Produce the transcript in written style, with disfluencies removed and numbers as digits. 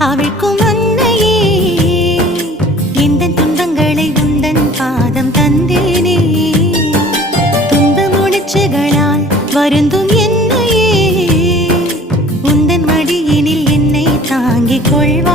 அவிழ்க்கும் அன்னையே எந்தன் துன்பங்களை உந்தன் பாதம் தந்தேனே துன்ப முடிச்சுகளால் வருந்தும் என்னையே உந்தன் மடியினில் என்னை தாங்கிக் கொள்வாய்